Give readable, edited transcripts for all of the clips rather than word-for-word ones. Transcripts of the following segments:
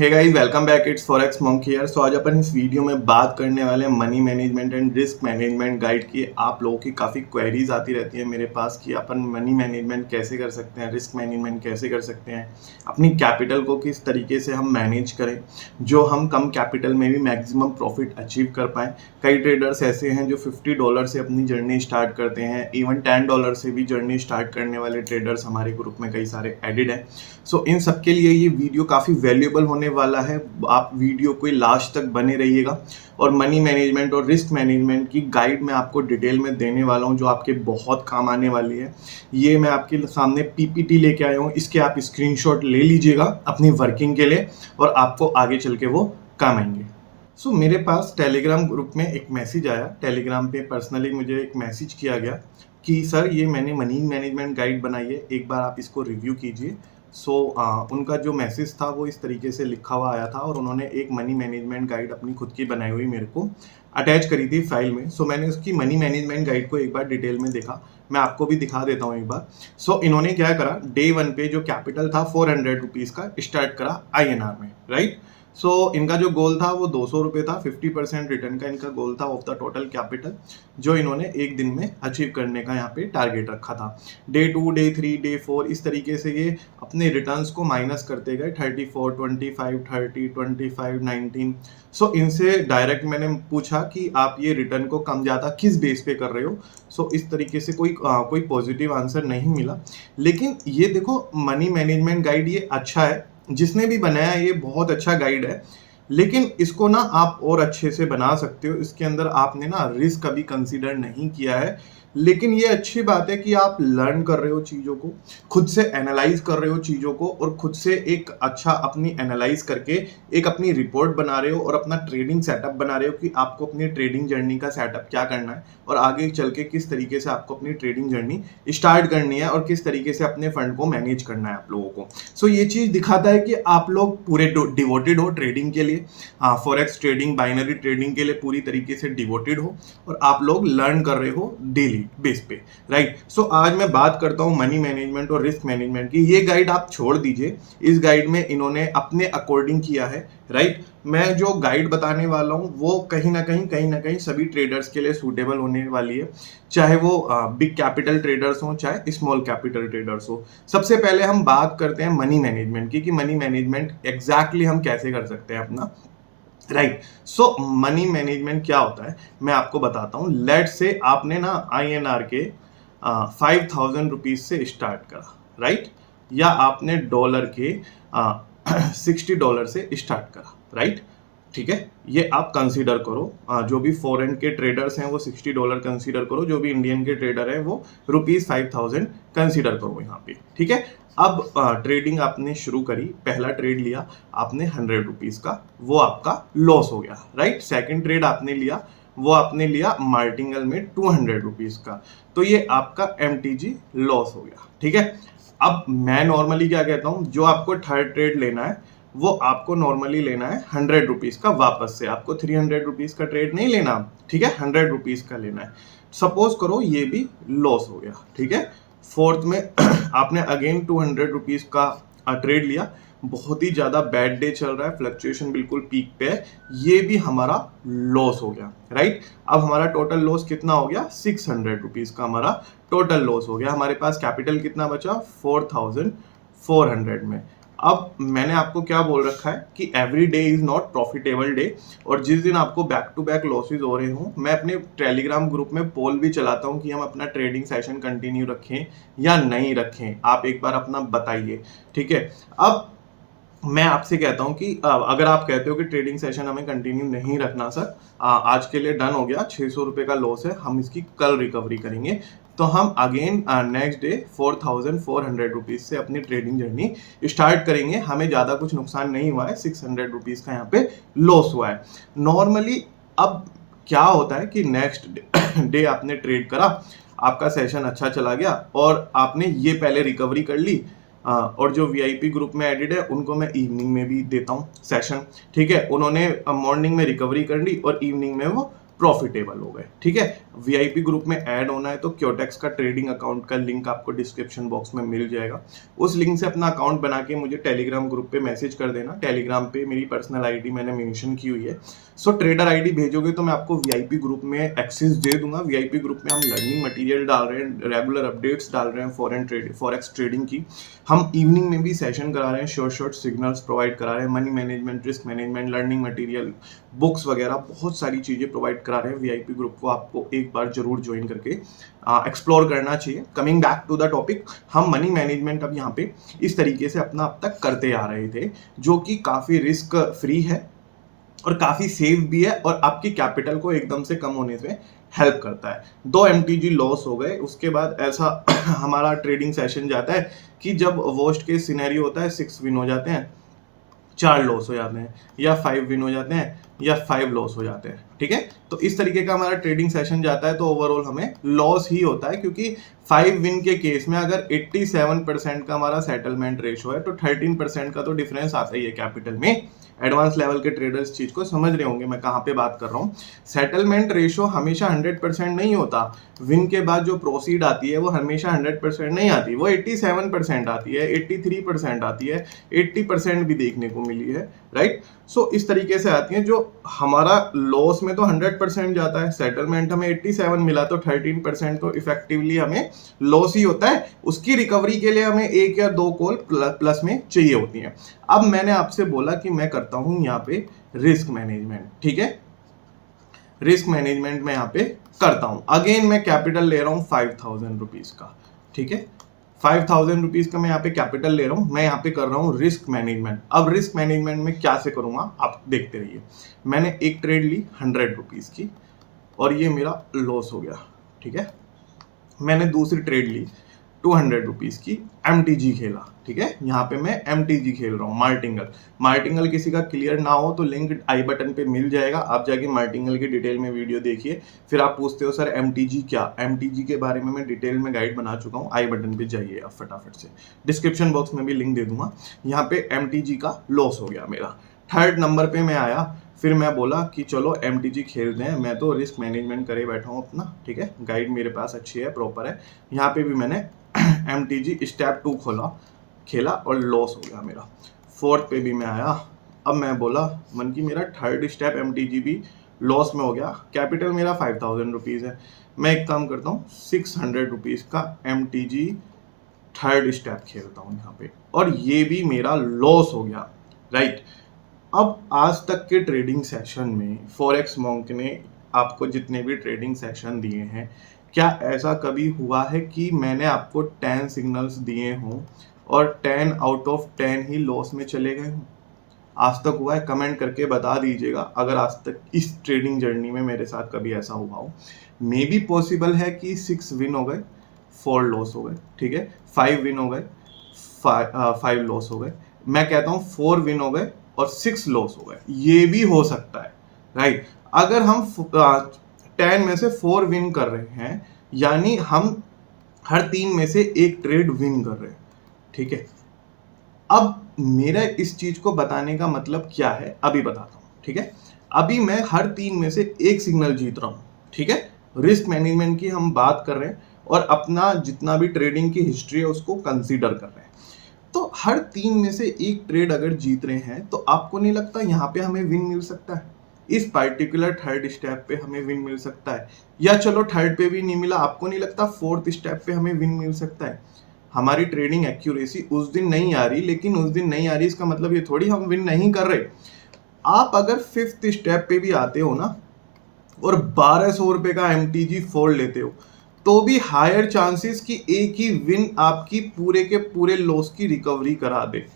Hey guys, welcome back. It's Forex Monk here. So आज अपन इस वीडियो में बात करने वाले हैं money management and risk management guide की। आप लोगों की काफ़ी क्वेरीज आती रहती है मेरे पास कि अपन मनी मैनेजमेंट कैसे कर सकते हैं, रिस्क मैनेजमेंट कैसे कर सकते हैं, अपनी कैपिटल को किस तरीके से हम मैनेज करें जो हम कम कैपिटल में भी मैक्सिमम प्रॉफिट अचीव कर पाएँ। कई ट्रेडर्स ऐसे हैं जो $50 से अपनी जर्नी स्टार्ट करते हैं, इवन $10 से भी जर्नी स्टार्ट करने वाले ट्रेडर्स हमारे ग्रुप में कई सारे एडिड हैं। सो इन सब के लिए ये वीडियो काफ़ी वैल्यूएबल होने वाला है। आप वीडियो को लास्ट तक बने रहिएगा और मनी मैनेजमेंट और रिस्क मैनेजमेंट की गाइड मैं आपको डिटेल में देने वाला हूँ जो आपके बहुत काम आने वाली है। ये मैं आपके सामने पीपीटी लेके आया हूँ, इसके आप स्क्रीनशॉट ले लीजिएगा अपनी वर्किंग के लिए और आपको आगे चल के वो काम आएंगे। मेरे पास टेलीग्राम ग्रुप में एक मैसेज आया, टेलीग्राम पे पर्सनली मुझे एक मैसेज किया गया कि सर ये मैंने मनी मैनेजमेंट गाइड बनाई है, एक बार आप इसको रिव्यू कीजिए। उनका जो मैसेज था वो इस तरीके से लिखा हुआ आया था और उन्होंने एक मनी मैनेजमेंट गाइड अपनी खुद की बनाई हुई मेरे को अटैच करी थी फाइल में। मैंने उसकी मनी मैनेजमेंट गाइड को एक बार डिटेल में देखा, मैं आपको भी दिखा देता हूँ एक बार। इन्होंने क्या करा, डे 1 पे जो कैपिटल था ₹400 का स्टार्ट करा INR में, राइट। इनका जो गोल था वो ₹200 था, 50% रिटर्न का इनका गोल था ऑफ द टोटल कैपिटल जो इन्होंने एक दिन में अचीव करने का यहाँ पे टारगेट रखा था। डे 2, डे 3, डे 4 इस तरीके से ये अपने रिटर्न्स को माइनस करते गए, 34, 25, 30, 25, 19। इनसे डायरेक्ट मैंने पूछा कि आप ये रिटर्न को कम ज़्यादा किस बेस पे कर रहे हो। इस तरीके से कोई पॉजिटिव आंसर नहीं मिला। लेकिन ये देखो, मनी मैनेजमेंट गाइड ये अच्छा है, जिसने भी बनाया ये बहुत अच्छा गाइड है, लेकिन इसको ना आप और अच्छे से बना सकते हो। इसके अंदर आपने ना रिस्क कभी कंसीडर नहीं किया है, लेकिन ये अच्छी बात है कि आप लर्न कर रहे हो चीज़ों को, खुद से एनालाइज कर रहे हो चीज़ों को और खुद से एक अच्छा अपनी एनालाइज करके एक अपनी रिपोर्ट बना रहे हो और अपना ट्रेडिंग सेटअप बना रहे हो कि आपको अपनी ट्रेडिंग जर्नी का सेटअप क्या करना है और आगे चल के किस तरीके से आपको अपनी ट्रेडिंग जर्नी स्टार्ट करनी है और किस तरीके से अपने फंड को मैनेज करना है आप लोगों को। ये चीज़ दिखाता है कि आप लोग पूरे डिवोटेड हो ट्रेडिंग के लिए, फॉरेक्स ट्रेडिंग, बाइनरी ट्रेडिंग के लिए पूरी तरीके से डिवोटेड हो और आप लोग लर्न कर रहे हो डेली बेस पे, राइट। आज मैं बात करता हूँ मनी मैनेजमेंट और रिस्क मैनेजमेंट की। ये गाइड आप छोड़ दीजिए, इस गाइड में इन्होंने अपने अकॉर्डिंग किया है, राइट। मैं जो गाइड बताने वाला हूँ वो कहीं ना कहीं सभी ट्रेडर्स के लिए सूटेबल होने वाली है, चाहे वो बिग कैपिटल ट्रेडर्स हो चाहे स्मॉल कैपिटल ट्रेडर्स हो। सबसे पहले हम बात करते हैं मनी मैनेजमेंट की कि मनी मैनेजमेंट एग्जैक्टली हम कैसे कर सकते हैं अपना, राइट। मनी मैनेजमेंट क्या होता है मैं आपको बताता हूँ। लेट से आपने ना INR के 5,000 रुपीज से स्टार्ट करा, राइट, या आपने डॉलर के $60 से स्टार्ट करा, राइट। ठीक है, ये आप कंसीडर करो। जो भी फॉरेन के ट्रेडर्स हैं वो $60 कंसीडर करो, जो भी इंडियन के ट्रेडर हैं वो ₹5,000 कंसीडर करो यहाँ पे, ठीक है। अब ट्रेडिंग आपने शुरू करी, पहला ट्रेड लिया आपने ₹100 का, वो आपका लॉस हो गया, राइट। सेकंड ट्रेड आपने लिया, वो आपने लिया मार्टिंगल में ₹200 का, तो ये आपका MTG लॉस हो गया, ठीक है। अब मैं नॉर्मली क्या कहता हूँ, जो आपको थर्ड ट्रेड लेना है वो आपको नॉर्मली लेना है ₹100 का वापस से, आपको ₹300 का ट्रेड नहीं लेना, ठीक है, ₹100 का लेना है। सपोज करो ये भी लॉस हो गया, ठीक है। फोर्थ में आपने अगेन ₹200 का ट्रेड लिया, बहुत ही ज्यादा बैड डे चल रहा है, फ्लक्चुएशन बिल्कुल पीक पे है, ये भी हमारा लॉस हो गया, राइट। अब हमारा टोटल लॉस कितना हो गया, ₹600 का हमारा टोटल लॉस हो गया। हमारे पास कैपिटल कितना बचा, 4,400 में। अब मैंने आपको क्या बोल रखा है कि every day is not profitable day, और जिस दिन आपको बैक टू बैक लॉसेज हो रहे हो, मैं अपने टेलीग्राम ग्रुप में पोल भी चलाता हूं कि हम अपना ट्रेडिंग सेशन कंटिन्यू रखें या नहीं रखें, आप एक बार अपना बताइए, ठीक है। अब मैं आपसे कहता हूं कि अगर आप कहते हो कि ट्रेडिंग सेशन हमें कंटिन्यू नहीं रखना सर, आज के लिए डन हो गया, ₹600 का लॉस है, हम इसकी कल रिकवरी करेंगे, तो हम अगेन नेक्स्ट डे ₹4,400 से अपनी ट्रेडिंग जर्नी स्टार्ट करेंगे। हमें ज़्यादा कुछ नुकसान नहीं हुआ है, ₹600 का यहाँ पे लॉस हुआ है नॉर्मली। अब क्या होता है कि नेक्स्ट डे आपने ट्रेड करा, आपका सेशन अच्छा चला गया और आपने ये पहले रिकवरी कर ली, और जो VIP ग्रुप में एडिड है उनको मैं इवनिंग में भी देता हूँ सेशन, ठीक है। उन्होंने मॉर्निंग में रिकवरी कर ली और इवनिंग में वो प्रॉफिटेबल हो गए। ठीक है, वीआईपी ग्रुप में ऐड होना है तो क्योटेक्स का ट्रेडिंग अकाउंट का लिंक आपको डिस्क्रिप्शन बॉक्स में मिल जाएगा। उस लिंक से अपना अकाउंट बना के मुझे टेलीग्राम ग्रुप पे मैसेज कर देना। टेलीग्राम पे मेरी पर्सनल आईडी मैंने मेंशन की हुई है। सो ट्रेडर आईडी भेजोगे तो मैं आपको वीआईपी ग्रुप में एक्सेस दे दूंगा। वीआईपी ग्रुप में हम लर्निंग मटेरियल डाल रहे हैं, रेगुलर अपडेट्स डाल रहे हैं फॉरेक्स ट्रेडिंग की। हम इवनिंग में भी सेशन करा रहे हैं, शॉर्ट सिग्नल्स प्रोवाइड करा रहे हैं, money management, risk management, learning material, books वगैरह बहुत सारी चीजें प्रोवाइड करा रहे हैं। वीआईपी ग्रुप को आपको एक बार जरूर ज्वाइन करके एक्सप्लोर करना चाहिए। Coming back to the topic, हम मनी मैनेजमेंट अब यहाँ पे इस तरीके से अपना अब तक करते आ रहे थे, जो कि काफी रिस्क फ्री है और काफी सेफ भी है और आपकी कैपिटल को एकदम से कम होने से हेल्प करता है। 2 MTG लॉस हो गए, उसके बाद ऐसा हमारा ट्रेडिंग सेशन जाता है कि जब वर्स्ट केस सिनेरियो होता है 6 विन हो जाते हैं, 4 लॉस हो जाते हैं, या 5 विन हो जाते हैं, या 5 लॉस हो जाते हैं। ठीक है, तो इस तरीके का हमारा ट्रेडिंग सेशन जाता है तो ओवरऑल हमें लॉस ही होता है, क्योंकि 5 विन के केस में अगर 87% का हमारा सेटलमेंट रेशो है तो 13% का तो डिफरेंस आता ही है कैपिटल में। एडवांस लेवल के ट्रेडर्स चीज को समझ रहे होंगे मैं कहाँ पे बात कर रहा हूँ। सेटलमेंट रेशो हमेशा 100% नहीं होता। विन के बाद जो प्रोसीड आती है वो हमेशा 100% नहीं आती, वो 87% आती है, 83% आती है, 80% भी देखने को मिली है। राइट, सो इस तरीके से आती है। जो हमारा लॉस में तो 100% जाता है, सेटलमेंट हमें 87 मिला तो 13% तो इफेक्टिवली हमें लॉस ही होता है। उसकी रिकवरी के लिए हमें 1 या 2 कॉल प्लस में चाहिए होती है। अब मैंने आपसे बोला कि मैं करता हूं यहाँ पे रिस्क मैनेजमेंट। ठीक है, रिस्क मैनेजमेंट में यहाँ पे करता हूं। अगेन मैं कैपिटल ले रहा हूं 5000 रुपीज का। ठीक है, 5000 रुपीज का मैं यहाँ पे कैपिटल ले रहा हूँ। मैं यहाँ पे कर रहा हूँ रिस्क मैनेजमेंट। अब रिस्क मैनेजमेंट में क्या से करूंगा आप देखते रहिए। मैंने एक ट्रेड ली 100 रुपीज की और ये मेरा लॉस हो गया। ठीक है, मैंने दूसरी ट्रेड ली 200 रुपीज की, MTG खेला। ठीक है, यहाँ पे मैं MTG खेल रहा हूँ, मार्टिंगल किसी का क्लियर ना हो तो लिंक आई बटन पे मिल जाएगा, आप जाके मार्टिंगल की डिटेल में वीडियो देखिए। फिर आप पूछते हो सर MTG क्या, MTG के बारे में मैं डिटेल में गाइड बना चुका हूँ, आई बटन पे जाइए आप फटाफट से, डिस्क्रिप्शन बॉक्स में भी लिंक दे दूंगा। यहाँ पे MTG का लॉस हो गया मेरा, 3rd नंबर पे मैं आया। फिर मैं बोला कि चलो MTG खेलते हैं, मैं तो रिस्क मैनेजमेंट करे बैठा हूँ अपना। ठीक है, गाइड मेरे पास अच्छी है, प्रॉपर है। यहाँ पे भी मैंने MTG स्टेप 2 खेला और लॉस हो गया मेरा। 4th पे भी मैं आया। अब मैं बोला मन की मेरा 3rd स्टेप MTG भी लॉस में हो गया। कैपिटल मेरा 5000 रुपीज है। मैं एक काम करता हूँ 600 रुपीज का MTG 3rd स्टेप खेलता हूँ यहाँ पे, और ये भी मेरा लॉस हो गया। राइट, अब आज तक के ट्रेडिंग सेशन में फॉरेक्स मॉन्क ने आपको जितने भी ट्रेडिंग सेशन दिए हैं, क्या ऐसा कभी हुआ है कि मैंने आपको 10 सिग्नल्स दिए हों और 10 आउट ऑफ 10 ही लॉस में चले गए हों? आज तक हुआ है? कमेंट करके बता दीजिएगा अगर आज तक इस ट्रेडिंग जर्नी में मेरे साथ कभी ऐसा हुआ हो। मे बी पॉसिबल है कि 6 विन हो गए, 4 लॉस हो गए। ठीक है, 5 विन हो गए, 5 लॉस हो गए। मैं कहता हूँ 4 विन हो गए और 6 लॉस हो गए, ये भी हो सकता है। राइट, अगर हम 10 में से 4 विन कर रहे हैं, यानी हम हर 3 में से एक ट्रेड विन कर रहे हैं। ठीक है, अब मेरा इस चीज को बताने का मतलब क्या है अभी बताता हूँ। ठीक है, अभी मैं हर 3 में से एक सिग्नल जीत रहा हूँ। ठीक है, रिस्क मैनेजमेंट की हम बात कर रहे हैं और अपना जितना भी ट्रेडिंग की हिस्ट्री है उसको कंसीडर कर रहे हैं। तो हर 3 में से एक ट्रेड अगर जीत रहे हैं तो आपको नहीं लगता यहाँ पे हमें विन मिल सकता है? इस पर्टिकुलर 3rd स्टेप पे हमें विन मिल सकता है, या चलो 3rd पे भी नहीं मिला, आपको नहीं लगता 4th स्टेप पे हमें विन मिल सकता है? हमारी ट्रेडिंग एक्यूरेसी उस दिन नहीं आ रही, लेकिन उस दिन नहीं आ रही इसका मतलब ये थोड़ी हम विन नहीं कर रहे। आप अगर 5th स्टेप पे भी आते हो ना और 1200 रुपए का MTG फोल्ड लेते हो, तो भी हायर चांसेस कि एक ही विन आपकी पूरे के पूरे लॉस की रिकवरी करा दे।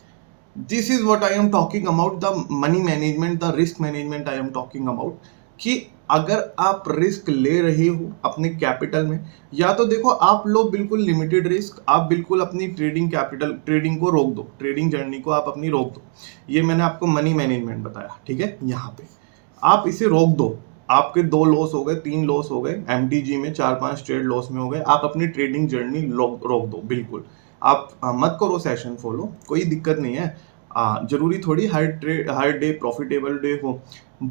This is what I am talking about the money management, the risk management I am talking about. कि अगर आप रिस्क ले रहे हो अपने कैपिटल में, या तो देखो आप लो बिल्कुल लिमिटेड रिस्क, आप बिल्कुल अपनी ट्रेडिंग को रोक दो, ट्रेडिंग जर्नी को आप अपनी रोक दो। ये मैंने आपको मनी मैनेजमेंट बताया। ठीक है, यहाँ पे आप इसे रोक दो, आपके 2 लॉस हो गए, 3 लॉस हो गए, MTG में 4-5 ट्रेड लॉस में हो गए, आप अपनी ट्रेडिंग जर्नी रोक दो बिल्कुल। आप मत करो सेशन फॉलो, कोई दिक्कत नहीं है। जरूरी थोड़ी हर डे प्रॉफिटेबल डे हो।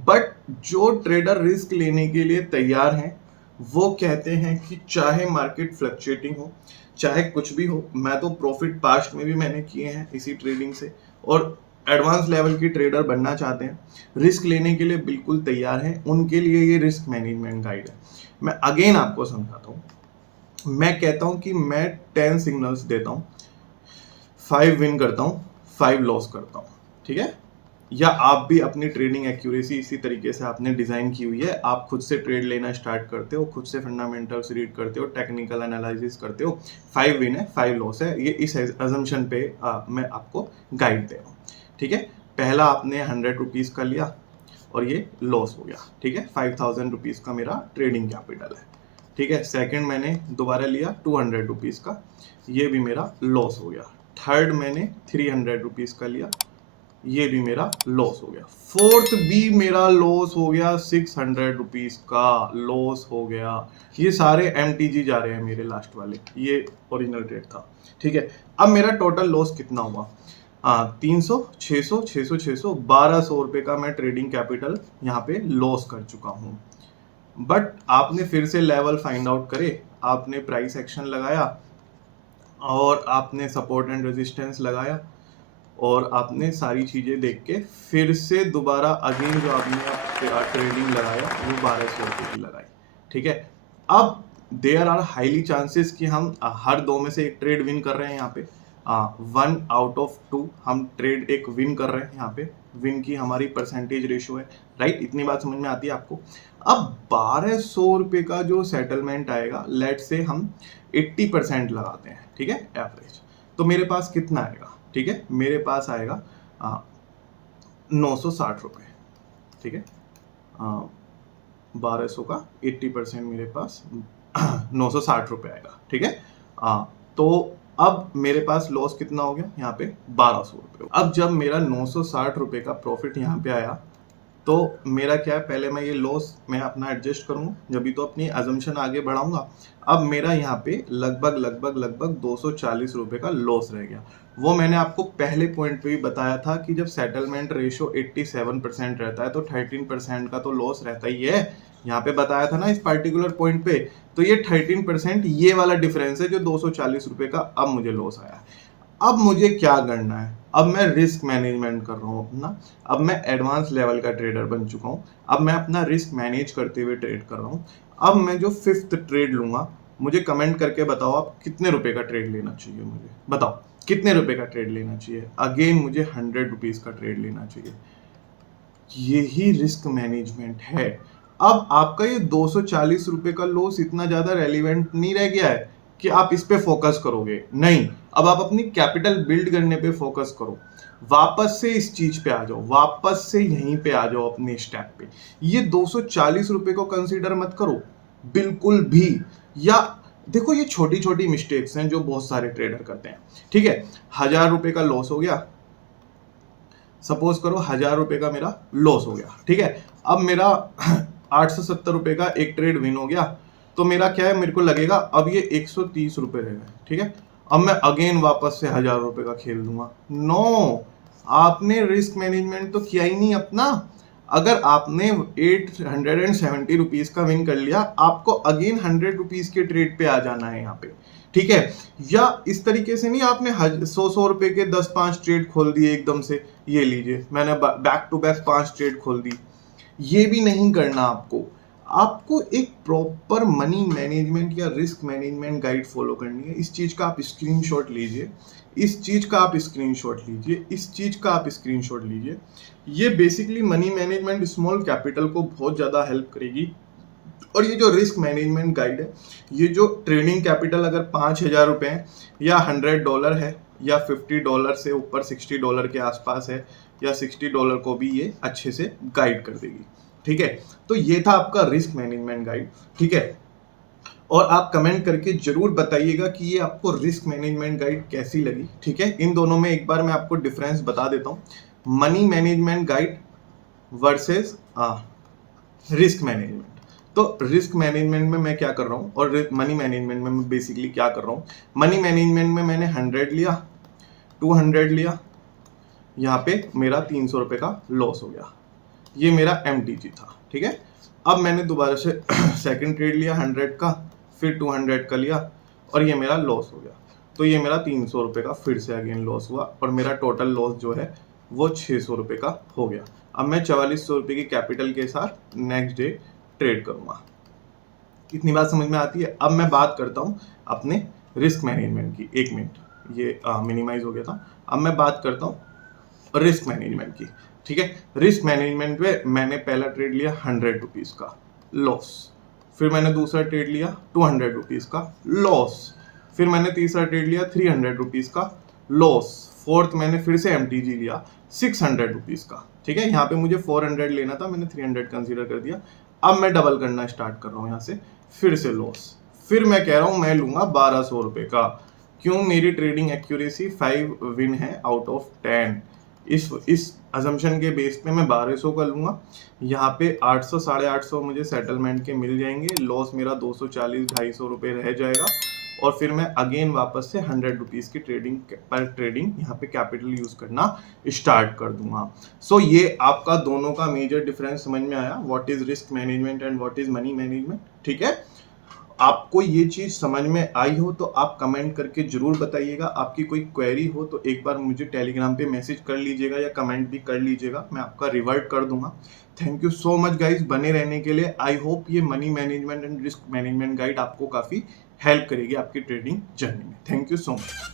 बट जो ट्रेडर रिस्क लेने के लिए तैयार हैं वो कहते हैं कि चाहे मार्केट फ्लक्चुएटिंग हो, चाहे कुछ भी हो, मैं तो प्रॉफिट पास्ट में भी मैंने किए हैं इसी ट्रेडिंग से, और एडवांस लेवल की ट्रेडर बनना चाहते हैं, रिस्क लेने के लिए बिल्कुल तैयार हैं, उनके लिए ये रिस्क मैनेजमेंट गाइड है। मैं अगेन आपको समझाता हूँ। मैं कहता हूँ कि मैं 10 सिग्नल्स देता हूँ, 5 विन करता हूँ, 5 लॉस करता हूँ, ठीक है। या आप भी अपनी ट्रेडिंग एक्यूरेसी इसी तरीके से आपने डिजाइन की हुई है, आप खुद से ट्रेड लेना स्टार्ट करते हो, खुद से फंडामेंटल्स रीड करते हो, टेक्निकल एनालिसिस करते हो, 5 विन है 5 लॉस है, ये इस अजम्पशन पे मैं आपको गाइड दे रहा हूँ, ठीक है। पहला आपने 100 रुपीज का लिया और ये लॉस हो गया, ठीक है। 5000 रुपीज का मेरा ट्रेडिंग कैपिटल है, ठीक है। सेकंड मैंने दोबारा लिया 200 रुपीज का, ये भी मेरा लॉस हो गया। थर्ड मैंने 300 रुपीज का लिया, ये भी मेरा लॉस हो गया। फोर्थ भी मेरा लॉस हो गया, 600 रुपीज का लॉस हो गया। ये सारे MTG जा रहे हैं मेरे लास्ट वाले, ये ओरिजिनल ट्रेड था, ठीक है। अब मेरा टोटल लॉस कितना हुआ? 300, 600, 600, 600, 1200 रुपए का मैं ट्रेडिंग कैपिटल यहाँ पे लॉस कर चुका हूँ। बट आपने फिर से लेवल फाइंड आउट करे, आपने प्राइस एक्शन लगाया और आपने सपोर्ट एंड रेजिस्टेंस लगाया और आपने सारी चीजें देख के फिर से दोबारा अगेन जो आपने ट्रेडिंग लगाया वो 1200 रुपये की लगाई, ठीक है। अब देयर आर हाईली चांसेस कि हम हर दो में से एक ट्रेड विन कर रहे हैं यहाँ पे, 1 आउट ऑफ 2 हम ट्रेड एक विन कर रहे हैं यहाँ पे, विन की हमारी परसेंटेज रेशियो है, राइट। इतनी बात समझ में आती है आपको। अब 1200 रुपये का जो सेटलमेंट आएगा, लेट से हम 80% लगाते हैं, ठीक है, एवरेज, तो मेरे पास कितना आएगा? ठीक है, मेरे पास आएगा 960 रुपये, ठीक है। 1200 का 80% मेरे पास 960 रुपये आएगा, ठीक है। तो अब मेरे पास लॉस कितना हो गया यहाँ पे? 1200 रुपये। अब जब मेरा 960 रुपये का प्रॉफिट यहाँ पे आया तो मेरा क्या है, पहले मैं ये लॉस मैं अपना एडजस्ट करूंगा, जब भी तो अपनी अजम्पशन आगे बढ़ाऊंगा। अब मेरा यहाँ पे लगभग 240 रुपये का लॉस रह गया। वो मैंने आपको पहले पॉइंट पे भी बताया था कि जब सेटलमेंट रेशियो 87% रहता है तो 13% का तो लॉस रहता ही है। यहाँ पे बताया था ना इस पर्टिकुलर पॉइंट पे, तो ये 13% ये वाला डिफरेंस है जो 240 रुपये का अब मुझे लॉस आया। अब मुझे क्या करना है? अब मैं रिस्क मैनेजमेंट कर रहा हूँ अपना, अब मैं एडवांस लेवल का ट्रेडर बन चुका हूँ, अब मैं अपना रिस्क मैनेज करते हुए ट्रेड कर रहा हूँ। अब मैं जो 5th ट्रेड लूंगा, मुझे कमेंट करके बताओ आप कितने रुपए का ट्रेड लेना चाहिए, मुझे बताओ कितने रुपए का ट्रेड लेना चाहिए। अगेन मुझे 100 रुपीज का ट्रेड लेना चाहिए। यही रिस्क मैनेजमेंट है। अब आपका ये 240 रुपए का लॉस इतना ज्यादा रेलिवेंट नहीं रह गया है कि आप इस पे फोकस करोगे, नहीं। अब आप अपनी कैपिटल बिल्ड करने पे फोकस करो, वापस से इस चीज पे आ जाओ, वापस से यहीं पे आ जाओ अपने स्टेप पे। ये 240 रुपए को कंसीडर मत करो बिल्कुल भी। या देखो, ये छोटी छोटी मिस्टेक्स हैं जो बहुत सारे ट्रेडर करते हैं, ठीक है। 1000 रुपए का लॉस हो गया, सपोज करो 1000 रुपए का मेरा लॉस हो गया, ठीक है। अब मेरा 870 रुपए का एक ट्रेड विन हो गया, तो मेरा क्या है, मेरे को लगेगा अब ये 130 रुपए रह गए, ठीक है। अब मैं अगेन वापस से 1000 रुपए का खेल दूंगा। नो, आपने रिस्क मैनेजमेंट तो किया ही नहीं अपना। अगर आपने 870 रुपीज का विन कर लिया, आपको अगेन 100 रुपीज के ट्रेड पे आ जाना है यहाँ पे, ठीक है। या इस तरीके से नहीं, आपने 100 रुपए के 10-5 ट्रेड खोल दिए एकदम से, ये लीजिए मैंने बैक टू बैक 5 ट्रेड खोल दी, ये भी नहीं करना आपको। आपको एक प्रॉपर मनी मैनेजमेंट या रिस्क मैनेजमेंट गाइड फॉलो करनी है। इस चीज का आप स्क्रीनशॉट लीजिए, इस चीज का आप स्क्रीनशॉट लीजिए, इस चीज का आप स्क्रीनशॉट लीजिए। ये basically money management small capital को बहुत ज्यादा हेल्प करेगी। और ये जो रिस्क मैनेजमेंट गाइड है, ये जो ट्रेडिंग कैपिटल अगर 5000 रुपए है या $100 है या $50 से ऊपर $60 के आसपास है या $60 को भी ये अच्छे से गाइड कर देगी, ठीक है। तो ये था आपका रिस्क मैनेजमेंट गाइड, ठीक है। और आप कमेंट करके जरूर बताइएगा कि ये आपको रिस्क मैनेजमेंट गाइड कैसी लगी, ठीक है। इन दोनों में एक बार मैं आपको डिफरेंस बता देता हूँ, money management guide versus risk management. तो रिस्क मैनेजमेंट में मैं क्या कर रहा हूँ और मनी मैनेजमेंट में मैं बेसिकली क्या कर रहा हूँ। मनी मैनेजमेंट में मैंने 100 लिया, 200 लिया, यहाँ पे मेरा 300 रुपए का लॉस हो गया, ये मेरा MTG था, ठीक है। अब मैंने दोबारा से सेकंड ट्रेड लिया 100 का, फिर 200 का लिया और ये मेरा लॉस हो गया। तो ये मेरा 300 रुपये का फिर से अगेन लॉस हुआ और मेरा टोटल लॉस जो है वो 600 रुपये का हो गया। अब मैं 4400 रुपये की कैपिटल के साथ नेक्स्ट डे ट्रेड करूंगा। इतनी बात समझ में आती है। अब मैं बात करता हूँ अपने रिस्क मैनेजमेंट की। 1 मिनट, ये मिनिमाइज हो गया था। अब मैं बात करता हूँ रिस्क मैनेजमेंट की, ठीक है। रिस्क मैनेजमेंट में मैंने पहला ट्रेड लिया 100 रुपीज़ का, लॉस। फिर मैंने दूसरा ट्रेड लिया 200 रुपीज़ का, लॉस। फिर मैंने तीसरा ट्रेड लिया 300 रुपीज़ का, लॉस। फोर्थ मैंने फिर से MTG लिया 600 रुपीज़ का, ठीक है। यहाँ पे मुझे 400 लेना था, मैंने 300 कंसीडर कर दिया। अब मैं डबल करना स्टार्ट कर रहा हूँ यहाँ से, फिर से लॉस। फिर मैं कह रहा हूँ मैं लूंगा 1200 रुपये का। क्यों? मेरी ट्रेडिंग एक्यूरेसी 5 विन है आउट ऑफ 10। इस अजम्पशन के बेस पे मैं 1200 का लूंगा। यहाँ पे 800 850 मुझे सेटलमेंट के मिल जाएंगे। लॉस मेरा 240 250 रुपये रह जाएगा और फिर मैं अगेन वापस से 100 रुपीज़ की ट्रेडिंग पर ट्रेडिंग यहाँ पे कैपिटल यूज करना स्टार्ट कर दूंगा। सो ये आपका दोनों का मेजर डिफरेंस समझ में आया, what is risk management and what is money management, ठीक है। आपको ये चीज समझ में आई हो तो आप कमेंट करके जरूर बताइएगा। आपकी कोई क्वेरी हो तो एक बार मुझे टेलीग्राम पे मैसेज कर लीजिएगा या कमेंट भी कर लीजिएगा, मैं आपका रिवर्ट कर दूंगा। Thank you so much guys बने रहने के लिए। आई होप ये money management and risk management guide आपको काफी हेल्प करेगी आपकी ट्रेडिंग जर्नी में। Thank you so much.